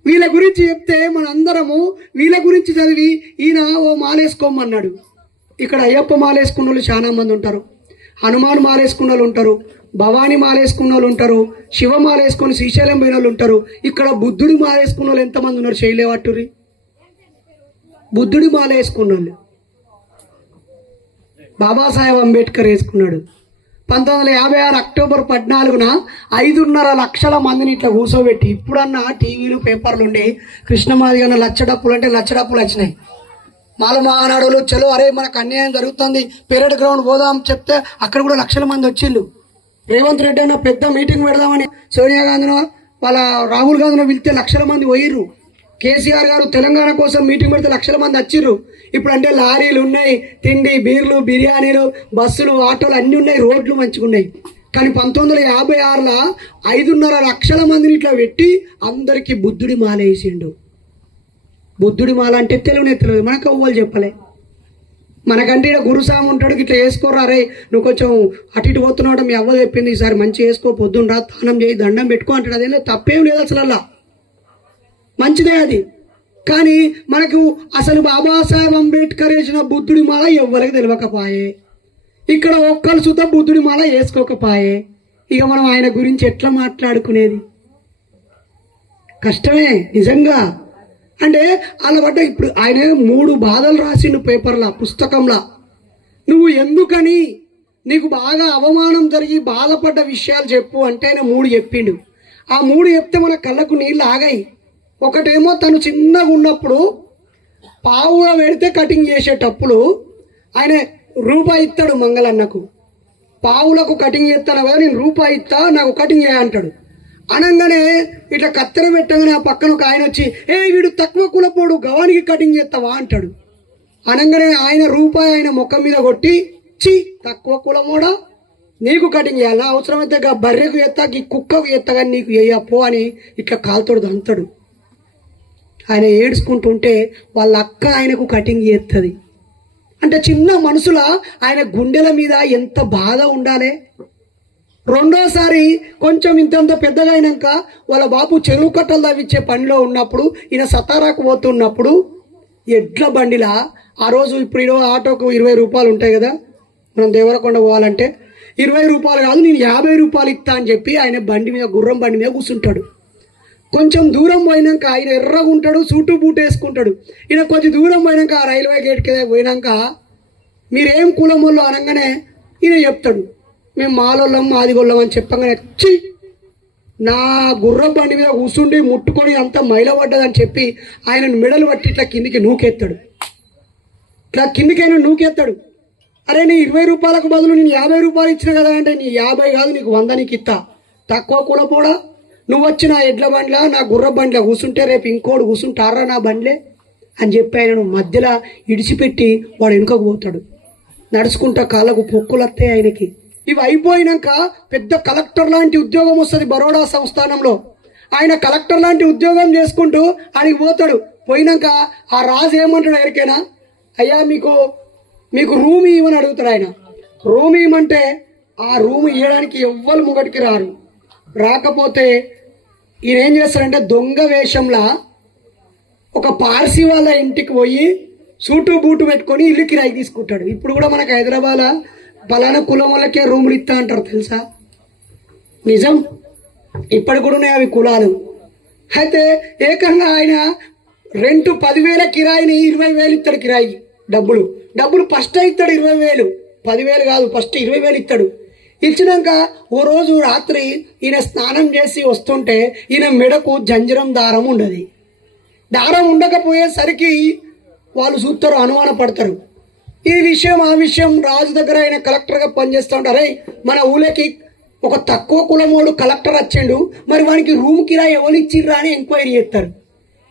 వీళ్ళ గురించి చెప్తే మన అందరము వీళ్ళ గురించి చదివి ఈయన ఓ మాలేసుకోమన్నాడు. ఇక్కడ అయ్యప్ప మాలేసుకున్న వాళ్ళు చాలా మంది ఉంటారు, హనుమాన్ మాలేసుకున్న వాళ్ళు ఉంటారు, భవానీ మాలేసుకున్న వాళ్ళు ఉంటారు, శివ మాలేసుకొని శ్రీశైలం పోయిన వాళ్ళు ఉంటారు. ఇక్కడ బుద్ధుడి మాలేసుకున్న వాళ్ళు ఎంతమంది ఉన్నారు? చేయలేవట్టురి. బుద్ధుడి మాలేసుకున్న వాళ్ళు బాబాసాహెబ్ అంబేద్కర్ వేసుకున్నాడు. 1956 అక్టోబర్ 14న 5.5 లక్షల మందిని ఇట్లా కూర్చోబెట్టి, ఇప్పుడన్నా టీవీలు పేపర్లు ఉండి కృష్ణమాది అన్న లచ్చ డప్పులు అంటే లచ్చ డప్పులు వచ్చినాయి. మాల మహానాడులు చలో అరే మనకు అన్యాయం జరుగుతుంది పెరేడ్ గ్రౌండ్ పోదాం చెప్తే అక్కడ కూడా లక్షల మంది వచ్చిళ్ళు. రేవంత్ రెడ్డి అన్న పెద్ద మీటింగ్ పెడదామని సోనియా గాంధీనో వాళ్ళ రాహుల్ గాంధీనో పిలిస్తే లక్షల మంది పోయిర్రు. కేసీఆర్ గారు తెలంగాణ కోసం మీటింగ్ పెడితే లక్షల మంది వచ్చిర్రు. ఇప్పుడు అంటే లారీలు ఉన్నాయి, తిండి బీర్లు బిర్యానీలు బస్సులు ఆటోలు అన్నీ ఉన్నాయి, రోడ్లు మంచిగా ఉన్నాయి. కానీ 1956లో 5.5 లక్షల మందిని ఇట్లా పెట్టి అందరికీ బుద్ధుడి మాల వేసిండు. బుద్ధుడి మాల అంటే తెలుగునే తెలియదు, మనకు అవ్వాలి చెప్పలే. మనకంటే ఇక్కడ గురుస్వామి ఉంటాడు, ఇట్లా వేసుకోరా రే నువ్వు కొంచెం అటు ఇటు పోతున్నాడు, మీ అవ్వ చెప్పింది ఈసారి మంచిగా వేసుకో, పొద్దున్న రా తానం చేయి దండం పెట్టుకో అంటాడు. అదేదో తప్పేం లేదు అసలు, అలా మంచిదే అది. కానీ మనకు అసలు బాబాసాహెబ్ అంబేద్కర్ వేసిన బుద్ధుడి మాల ఎవ్వరికి తెలియకపోయే, ఇక్కడ ఒక్కరు సుతా బుద్ధుడి మాల వేసుకోకపోయే. ఇక మనం ఆయన గురించి ఎట్లా మాట్లాడుకునేది? కష్టమే నిజంగా. అంటే అలా పడ్డ ఇప్పుడు ఆయన 3 బాధలు రాసిండు పేపర్లా పుస్తకంలా. నువ్వు ఎందుకని నీకు బాగా అవమానం జరిగి బాధపడ్డ విషయాలు చెప్పు అంటే ఆయన 3 చెప్పిండు. ఆ 3 చెప్తే మన కళ్ళకు నీళ్ళు ఆగాయి. ఒకటేమో తను చిన్నగా ఉన్నప్పుడు పావుగా పెడితే కటింగ్ చేసేటప్పుడు ఆయన రూపాయి ఇస్తాడు మంగళన్నకు, పావులకు కటింగ్ చేస్తాను కదా నేను రూపాయి ఇస్తా నాకు కటింగ్ చేయ అంటాడు. అనగానే ఇట్లా కత్తెర పెట్టగానే ఆ పక్కన ఒక ఆయన వచ్చి ఏ వీడు తక్కువ కులపోడు గవానికి కటింగ్ చేస్తావా అంటాడు. అనగానే ఆయన రూపాయి ఆయన ముఖం మీద కొట్టి చి తక్కువ కులమోడా నీకు కటింగ్ చేయాలా, అవసరమైతే బర్రెకు ఎత్తా ఈ కుక్కకు ఎత్తా కానీ నీకు వేయపో అని ఇట్లా కాలుతోడు దంతాడు. ఆయన ఏడ్చుకుంటుంటే వాళ్ళ అక్క ఆయనకు కటింగ్ చేస్తుంది. అంటే చిన్న మనసుల ఆయన గుండెల మీద ఎంత బాధ ఉండాలి. రెండోసారి కొంచెం ఇంతంత పెద్దగా అయినాక వాళ్ళ బాబు చెరువు కట్టలు తవ్వించే పనిలో ఉన్నప్పుడు ఈయన సతారాకు పోతున్నప్పుడు ఎడ్ల బండిలా ఆ రోజు ఇప్పుడు ఆటోకు 20 రూపాయలు ఉంటాయి కదా, మనం దేవరకొండ పోవాలంటే 20 రూపాయలు కాదు నేను 50 రూపాయలు ఇస్తా అని చెప్పి ఆయన బండి మీద గుర్రం బండి మీద కూర్చుంటాడు. కొంచెం దూరం పోయినాక ఆయన ఎర్రగా ఉంటాడు, సూటు బూట్ వేసుకుంటాడు. ఈయన కొంచెం దూరం పోయినాక ఆ రైల్వే గేట్ కింద పోయినాక మీరేం కులం వాళ్ళు అనగానే ఈయన చెప్తాడు మేము మాలోళ్ళం మాదిగొల్లం అని చెప్పగానే వచ్చి నా గుర్రం బండి మీద కూర్చుండి ముట్టుకొని అంతా మైలపడ్డదని చెప్పి ఆయనను మెడలు పట్టి ఇట్లా కిందికి నూకెత్తాడు. ఇట్లా కిందికైనా నూకెత్తాడు. అరే నీ 20 రూపాయలకు బదులు నేను 50 రూపాయలు ఇచ్చిన కదా అంటే నీ 50 కాదు నీకు 100 నీకు ఇస్తా, తక్కువ కూడపోడా నువ్వు వచ్చి నా ఎడ్ల బండ్లా నా గుర్ర బండ్లా కూర్చుంటే రేపు ఇంకోడు కూర్చుంటారా నా బండ్లే అని చెప్పి ఆయనను మధ్యలో ఇడిచిపెట్టి వాడు వెనుకకు పోతాడు. నడుచుకుంటా కాళ్ళకు పొక్కులు వస్తాయి ఆయనకి. ఇవి అయిపోయినాక పెద్ద కలెక్టర్ లాంటి ఉద్యోగం వస్తుంది బరోడా సంస్థానంలో. ఆయన కలెక్టర్ లాంటి ఉద్యోగం చేసుకుంటూ ఆయనకి పోతాడు. పోయినాక ఆ రాజు ఏమంటాడు ఎవరికైనా, అయ్యా మీకు రూమ్ ఇవ్వని అడుగుతాడు. ఆయన రూమ్ ఇవ్వమంటే ఆ రూమ్ ఇవ్వడానికి ఎవ్వరు ముంగటికి రారు. రాకపోతే ఈయన ఏం చేస్తాడంటే దొంగ వేషంలా ఒక పార్సీ వాళ్ళ ఇంటికి పోయి సూటు బూటు పెట్టుకొని ఇల్లు కిరాయి తీసుకుంటాడు. ఇప్పుడు కూడా మనకు హైదరాబాద్లో పలానా కులం వాళ్ళకే రూములు ఇస్తా అంటారు తెలుసా, నిజం. ఇప్పటి కూడా ఉన్నాయి అవి కులాలు. అయితే ఏకంగా ఆయన రెంట్ 10,000 కిరాయిని 20,000 ఇస్తాడు. కిరాయి డబ్బులు ఫస్ట్ ఇస్తాడు 20,000, 10,000 కాదు ఫస్ట్ 20,000 ఇస్తాడు. ఇచ్చినాక ఓ రోజు రాత్రి ఈయన స్నానం చేసి వస్తుంటే ఈయన మెడకు జంజరం దారం ఉండదు. దారం ఉండకపోయేసరికి వాళ్ళు చూస్తారు, అనుమానపడతారు. ఈ విషయం ఆ విషయం రాజు దగ్గర ఆయన కలెక్టర్గా పనిచేస్తూ ఉంటారు. మన ఊళ్ళకి ఒక తక్కువ కులమోడు కలెక్టర్ వచ్చిండు, మరి వానికి రూమ్ కిరాయి ఎవరు ఇచ్చిర్రా అని ఎంక్వైరీ చేస్తారు.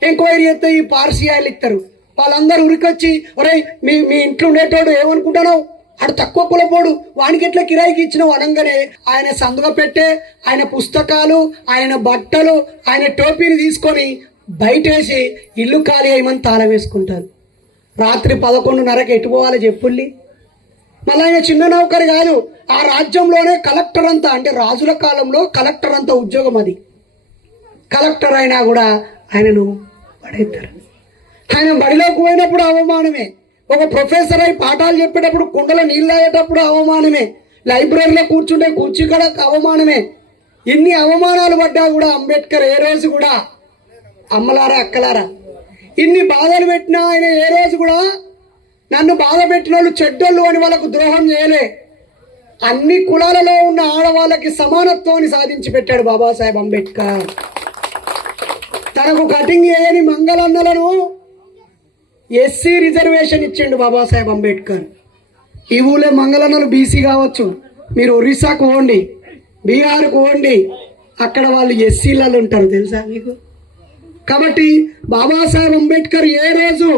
ఎంక్వైరీ చేస్తే ఈ పార్సీయాలు ఇస్తారు. వాళ్ళందరూ ఉరికొచ్చి ఒరే మీ ఇంట్లో ఉండేటోడు ఏమనుకుంటానో ఆడు తక్కువ కులపోడు వానికి ఎట్లా కిరాయికి ఇచ్చినావు అనగానే ఆయన సందుగా పెట్టే ఆయన పుస్తకాలు ఆయన బట్టలు ఆయన టోపీని తీసుకొని బయటేసి ఇల్లు ఖాళీ అయ్యమని తాళం వేసుకుంటారు. రాత్రి 11:30కి ఎటు పోవాలి చెప్పుల్లి. మళ్ళీ ఆయన చిన్న నౌకరు కాదు, ఆ రాజ్యంలోనే కలెక్టర్ అంతా, అంటే రాజుల కాలంలో కలెక్టర్ అంతా ఉద్యోగం అది. కలెక్టర్ అయినా కూడా ఆయనను పడేస్తారు. ఆయన బడిలోకి పోయినప్పుడు అవమానమే, ఒక ప్రొఫెసర్ అయి పాఠాలు చెప్పేటప్పుడు కుండలో నీళ్ళు తాగేటప్పుడు అవమానమే, లైబ్రరీలో కూర్చుంటే కూర్చి కూడా అవమానమే. ఇన్ని అవమానాలు పడ్డా కూడా అంబేద్కర్ ఏ రోజు కూడా అమ్మలారా అక్కలారా ఇన్ని బాధలు పెట్టినా ఆయన ఏ రోజు కూడా నన్ను బాధ పెట్టిన వాళ్ళు చెడ్డోళ్ళు అని వాళ్ళకు ద్రోహం చేయలే. అన్ని కులాలలో ఉన్న ఆడవాళ్ళకి సమానత్వాన్ని సాధించి పెట్టాడు బాబాసాహెబ్ అంబేద్కర్. తనకు కటింగ్ చేయని మంగళన్నలను ఎస్సీ రిజర్వేషన్ ఇచ్చిండు బాబాసాహెబ్ అంబేద్కర్. ఈ ఊళ్ళో మంగళన్నలు బీసీ కావచ్చు, మీరు ఒరిస్సాకు పోండి, బీహార్కు పోండి, అక్కడ వాళ్ళు ఎస్సీలలో ఉంటారు, తెలుసా మీకు? కాబట్టి బాబాసాహెబ్ అంబేద్కర్ ఏ రోజు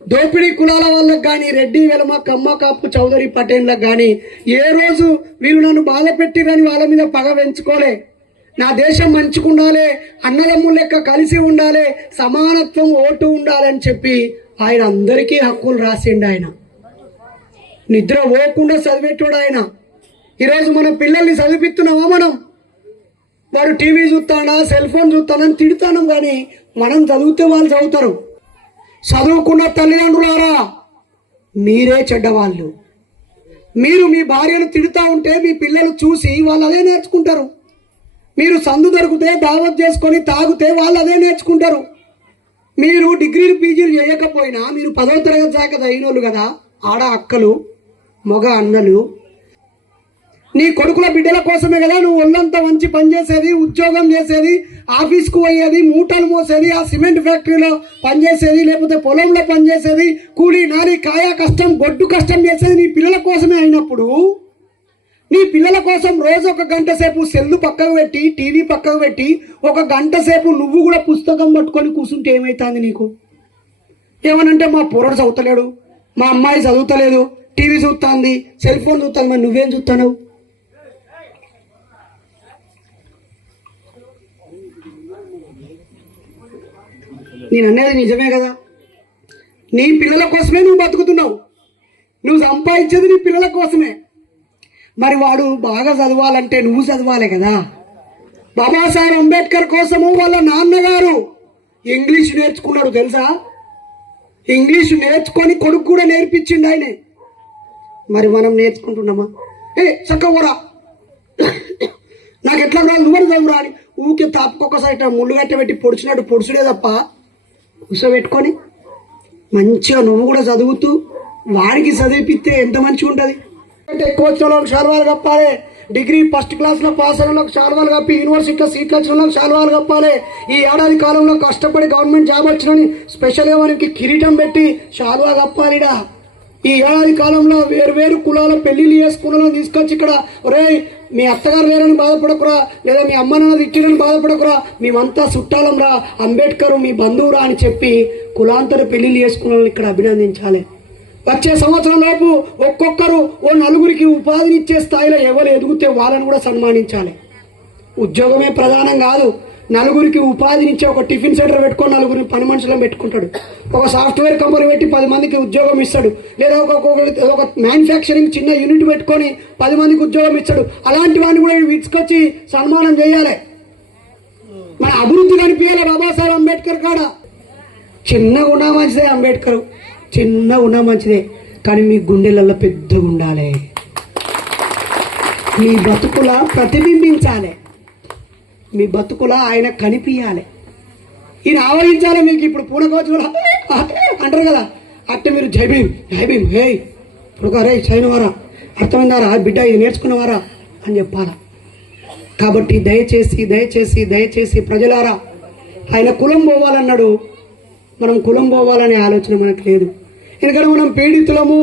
దోపిడీ కులాల వాళ్ళకి కానీ, రెడ్డి వెలమ కమ్మ కాపు చౌదరి పటేన్లకు కానీ ఏ రోజు వీళ్ళు నన్ను బాధ పెట్టిరని వాళ్ళ మీద పగ పెంచుకోలే. నా దేశం మంచుకుండాలి, అన్నదమ్ముల లెక్క కలిసి ఉండాలి, సమానత్వం ఓటు ఉండాలని చెప్పి ఆయన అందరికీ హక్కులు రాసిండు. ఆయన నిద్ర పోకుండా చదివేటోడు ఆయన. ఈరోజు మన పిల్లల్ని చదివిస్తున్నామా? వాడు టీవీ చూస్తానా, సెల్ ఫోన్ చూస్తానని తిడతాను, కానీ మనం చదివితే వాళ్ళు చదువుతారు. చదువుకున్న తల్లిదండ్రులారా, మీరే చెడ్డవాళ్ళు. మీరు మీ భార్యను తిడుతూ ఉంటే మీ పిల్లలు చూసి వాళ్ళు అదే నేర్చుకుంటారు. మీరు సందు దొరికితే దావత్ చేసుకొని తాగితే వాళ్ళు అదే నేర్చుకుంటారు. మీరు డిగ్రీలు పీజీలు చేయకపోయినా మీరు 10వ తరగతి దాకా చదివినోళ్ళు కదా, ఆడ అక్కలు మగ అన్నలు. నీ కొడుకుల బిడ్డల కోసమే కదా నువ్వు ఒళ్ళంతా మంచి పని చేసేది, ఉద్యోగం చేసేది, ఆఫీస్కు పోయేది, మూటలు మోసేది, ఆ సిమెంట్ ఫ్యాక్టరీలో పనిచేసేది, లేకపోతే పొలంలో పనిచేసేది, కూలీ నాలి కాయా కష్టం గొడ్డు కష్టం చేసేది నీ పిల్లల కోసమే అయినప్పుడు, నీ పిల్లల కోసం రోజు 1 గంట సేపు సెల్లు పక్కకు పెట్టి, టీవీ పక్కకు పెట్టి 1 గంట సేపు నువ్వు కూడా పుస్తకం పట్టుకొని కూర్చుంటే ఏమవుతుంది నీకు? ఏమనంటే మా పోరడు చదువుతలేడు, మా అమ్మాయి చదువుతలేదు, టీవీ చూస్తుంది, సెల్ ఫోన్ చూస్తుంది, మరి నువ్వేం చూస్తున్నావు? నేను అనేది నిజమే కదా. నీ పిల్లల కోసమే నువ్వు బతుకుతున్నావు, నువ్వు సంపాదించేది నీ పిల్లల కోసమే. మరి వాడు బాగా చదవాలంటే నువ్వు చదవాలి కదా. బాబాసాహెబ్ అంబేద్కర్ కోసము వాళ్ళ నాన్నగారు ఇంగ్లీష్ నేర్చుకున్నాడు, తెలుసా? ఇంగ్లీష్ నేర్చుకొని కొడుకు కూడా నేర్పించిండు ఆయనే. మరి మనం నేర్చుకుంటున్నామా? చక్కగా నాకు ఎట్లా రాదు, నువ్వు చదువురా అని ఊకే తాపుకొకసారి ముళ్ళు కట్టబెట్టి పొడిచినట్టు పొడుచుడే తప్ప కూర్చోబెట్టుకొని మంచిగా నువ్వు కూడా చదువుతూ వాడికి చదివిపిస్తే ఎంత మంచిగా ఉంటుంది. అంటే ఎక్కువ వచ్చిన వాళ్ళకి శాలువాలు కప్పాలి, డిగ్రీ ఫస్ట్ క్లాస్లో పాస్ అయిన వాళ్ళకి శాలువాలు కప్పి, యూనివర్సిటీలో సీట్లు వచ్చిన వాళ్ళకి శాలువాలు కప్పాలి. ఈ ఏడాది కాలంలో కష్టపడి గవర్నమెంట్ జాబ్ వచ్చినని స్పెషల్గా మనకి కిరీటం పెట్టి శాలువా కప్పాలిడా. ఈ ఏడాది కాలంలో వేరు కులాల పెళ్లిళ్ళు చేసుకున్న తీసుకొచ్చి ఇక్కడ, ఒరే మీ అత్తగారు లేరని బాధపడకురా, లేదా మీ అమ్మ నాన్న తిట్టిరని బాధపడకురా, మేమంతా చుట్టాలం రా, అంబేద్కర్ మీ బంధువురా అని చెప్పి కులాంతర పెళ్లిళ్ళు చేసుకున్న వాళ్ళని ఇక్కడ అభినందించాలి. వచ్చే సంవత్సరం లోపు ఒక్కొక్కరు 4 ఉపాధినిచ్చే స్థాయిలో ఎవరు ఎదుగుతే వాళ్ళని కూడా సన్మానించాలి. ఉద్యోగమే ప్రధానం కాదు, 4 ఉపాధినిచ్చే ఒక టిఫిన్ సెంటర్ పెట్టుకొని 4 పని మనుషులను పెట్టుకుంటాడు, ఒక సాఫ్ట్వేర్ కంపెనీ పెట్టి 10 మందికి ఉద్యోగం ఇస్తాడు, లేదా ఒక మ్యానుఫ్యాక్చరింగ్ చిన్న యూనిట్ పెట్టుకొని 10 మందికి ఉద్యోగం ఇస్తాడు. అలాంటి వాడిని కూడా తీసుకొచ్చి సన్మానం చేయాలి. మన అభివృద్ధి కనిపించాలి. బాబాసాహెబ్ అంబేద్కర్ కాడ చిన్నగా ఉన్నా మంచిదే, అంబేద్కర్ చిన్నగా ఉన్నా మంచిదే, కానీ మీ గుండెలలో పెద్దగా ఉండాలి. మీ బతుకుల ప్రతిబింబించాలి, మీ బతుకుల ఆయన కనిపించాలి, ఈయన ఆవరించాలి. మీకు ఇప్పుడు పూనకోవచ్చు అంటారు కదా, అట్ట మీరు జై భీమ్ హే ఇప్పుడు రే చైనవారా, అర్థమైందారా బిడ్డ, ఇది నేర్చుకున్నవారా అని చెప్పాలా. కాబట్టి దయచేసి దయచేసి దయచేసి ప్రజలారా, ఆయన కులం పోవాలన్నాడు, మనం కులం పోవాలనే ఆలోచన మనకు లేదు. ఎందుకంటే మనం పీడితులము,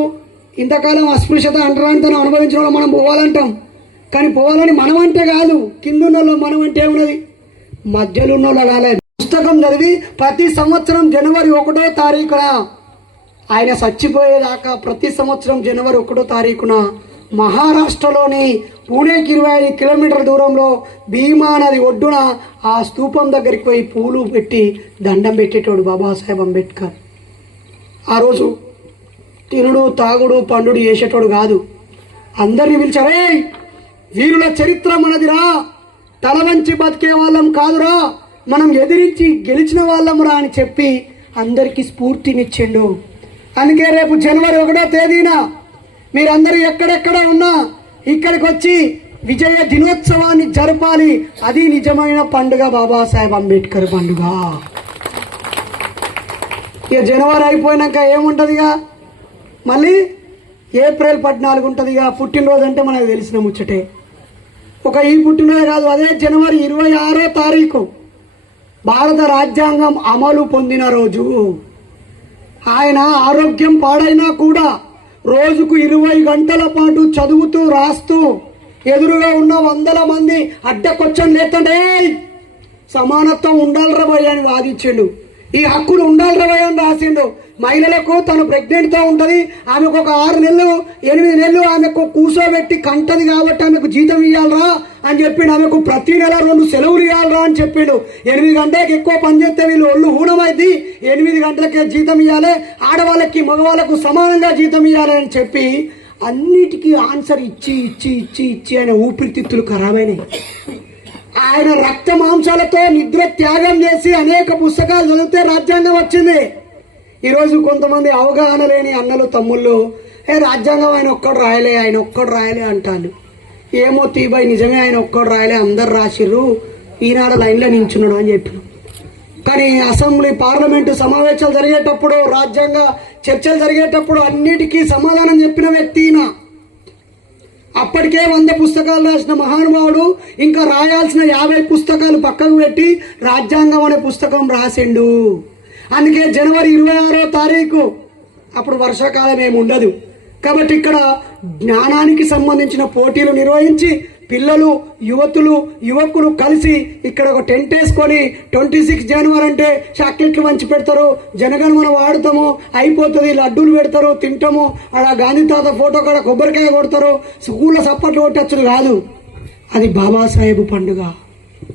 ఇంతకాలం అస్పృశ్యత అంటరానితనం అనుభవించిన వాళ్ళు మనం పోవాలంటాం, కానీ పోవాలని మనం అంటే కాదు, కిందున్న వాళ్ళు మనం అంటే ఉన్నది, మధ్యలో ఉన్న వాళ్ళు కాలేదు. పుస్తకం చదివి ప్రతి సంవత్సరం జనవరి 1వ తారీఖున ఆయన చచ్చిపోయేదాకా ప్రతి సంవత్సరం జనవరి 1వ తారీఖున మహారాష్ట్రలోని పూణేకి 25 కిలోమీటర్ల దూరంలో భీమా నది ఒడ్డున ఆ స్తూపం దగ్గరికి పోయి పూలు పెట్టి దండం పెట్టేటోడు బాబాసాహెబ్ అంబేద్కర్. ఆ రోజు తినుడు తాగుడు పండుడు చేసేటోడు కాదు, అందరినీ పిలిచారే, వీరుల చరిత్ర మనదిరా, తల వంచి బతికే వాళ్ళం కాదురా, మనం ఎదిరించి గెలిచిన వాళ్ళమురా అని చెప్పి అందరికీ స్ఫూర్తినిచ్చిండు. అందుకే రేపు జనవరి 1వ తేదీన మీరందరూ ఎక్కడెక్కడ ఉన్నా ఇక్కడికి వచ్చి విజయ దినోత్సవాన్ని జరపాలి. అది నిజమైన పండుగ, బాబాసాహెబ్ అంబేద్కర్ పండుగ. ఇక జనవరి అయిపోయినాక ఏముంటుందిగా, మళ్ళీ ఏప్రిల్ 14 ఉంటుంది. ఇక పుట్టినరోజు అంటే మనకు తెలిసిన ముచ్చటే. ఒక ఈ పుట్టినరోజు కాదు, అదే జనవరి 26వ తారీఖు భారత రాజ్యాంగం అమలు పొందిన రోజు. ఆయన ఆరోగ్యం పాడైనా కూడా రోజుకు 20 గంటల పాటు చదువుతూ రాస్తూ ఎదురుగా ఉన్న 100 మంది అడ్డకొచ్చని లేతంటే సమానత్వం ఉండాలిరా భయ్య అని వాదించిండు. ఈ హక్కులు ఉండాలిరా భయ్య అని రాసిండు. మహిళలకు తను ప్రెగ్నెంట్తో ఉంటుంది, ఆమెకు ఒక 6 నెలలు 8 నెలలు ఆమెకు కూర్చోబెట్టి కంటది కాబట్టి ఆమెకు జీతం ఇవ్వాలరా అని చెప్పిండు. ఆమెకు ప్రతి నెల 2 సెలవులు ఇవ్వాలరా అని చెప్పిండు. 8 గంటలకు ఎక్కువ పనిచేస్తే వీళ్ళు ఒళ్ళు హూనమైంది, 8 గంటలకే జీతం ఇవ్వాలి, ఆడవాళ్ళకి మగవాళ్ళకు సమానంగా జీతం ఇవ్వాలి అని చెప్పి అన్నిటికీ ఆన్సర్ ఇచ్చి ఇచ్చి ఇచ్చి ఇచ్చి ఆయన ఊపిరితిత్తులు ఖరాబైనాయి. ఆయన రక్త మాంసాలతో నిద్ర త్యాగం చేసి అనేక పుస్తకాలు చదివితే రాజ్యాంగం వచ్చింది. ఈరోజు కొంతమంది అవగాహన లేని అన్నలు తమ్ముళ్ళు రాజ్యాంగం ఆయన ఒక్కడు రాయలే అంటాను. ఏమో తీబాయి నిజమే ఆయన ఒక్కడు రాయలే, అందరు రాసిర్రు, ఈనాడు లైన్లో నించున్నాడు అని చెప్పిన. కానీ అసెంబ్లీ పార్లమెంటు సమావేశాలు జరిగేటప్పుడు, రాజ్యాంగ చర్చలు జరిగేటప్పుడు అన్నిటికీ సమాధానం చెప్పిన వ్యక్తి ఈయన. అప్పటికే 100 పుస్తకాలు రాసిన మహానుభావుడు ఇంకా రాయాల్సిన 50 పుస్తకాలు పక్కకు పెట్టి రాజ్యాంగం అనే పుస్తకం రాసిండు. అందుకే జనవరి 26వ తారీఖు అప్పుడు వర్షాకాలం ఏమి ఉండదు కాబట్టి ఇక్కడ జ్ఞానానికి సంబంధించిన పోటీలు నిర్వహించి పిల్లలు యువకులు కలిసి ఇక్కడ ఒక టెంట్ వేసుకొని 26 జనవరి అంటే చాక్లెట్లు పంచి పెడతారు, జనగణమన వాడుతాము, అయిపోతుంది, లడ్డూలు పెడతారు, తింటాము, అక్కడ గాంధీ తాత ఫోటో కాడ కొబ్బరికాయ కొడతారు, స్కూల్లో సప్పట్లు కొట్టచ్చుడు కాదు. అది బాబాసాహెబ్ పండుగ.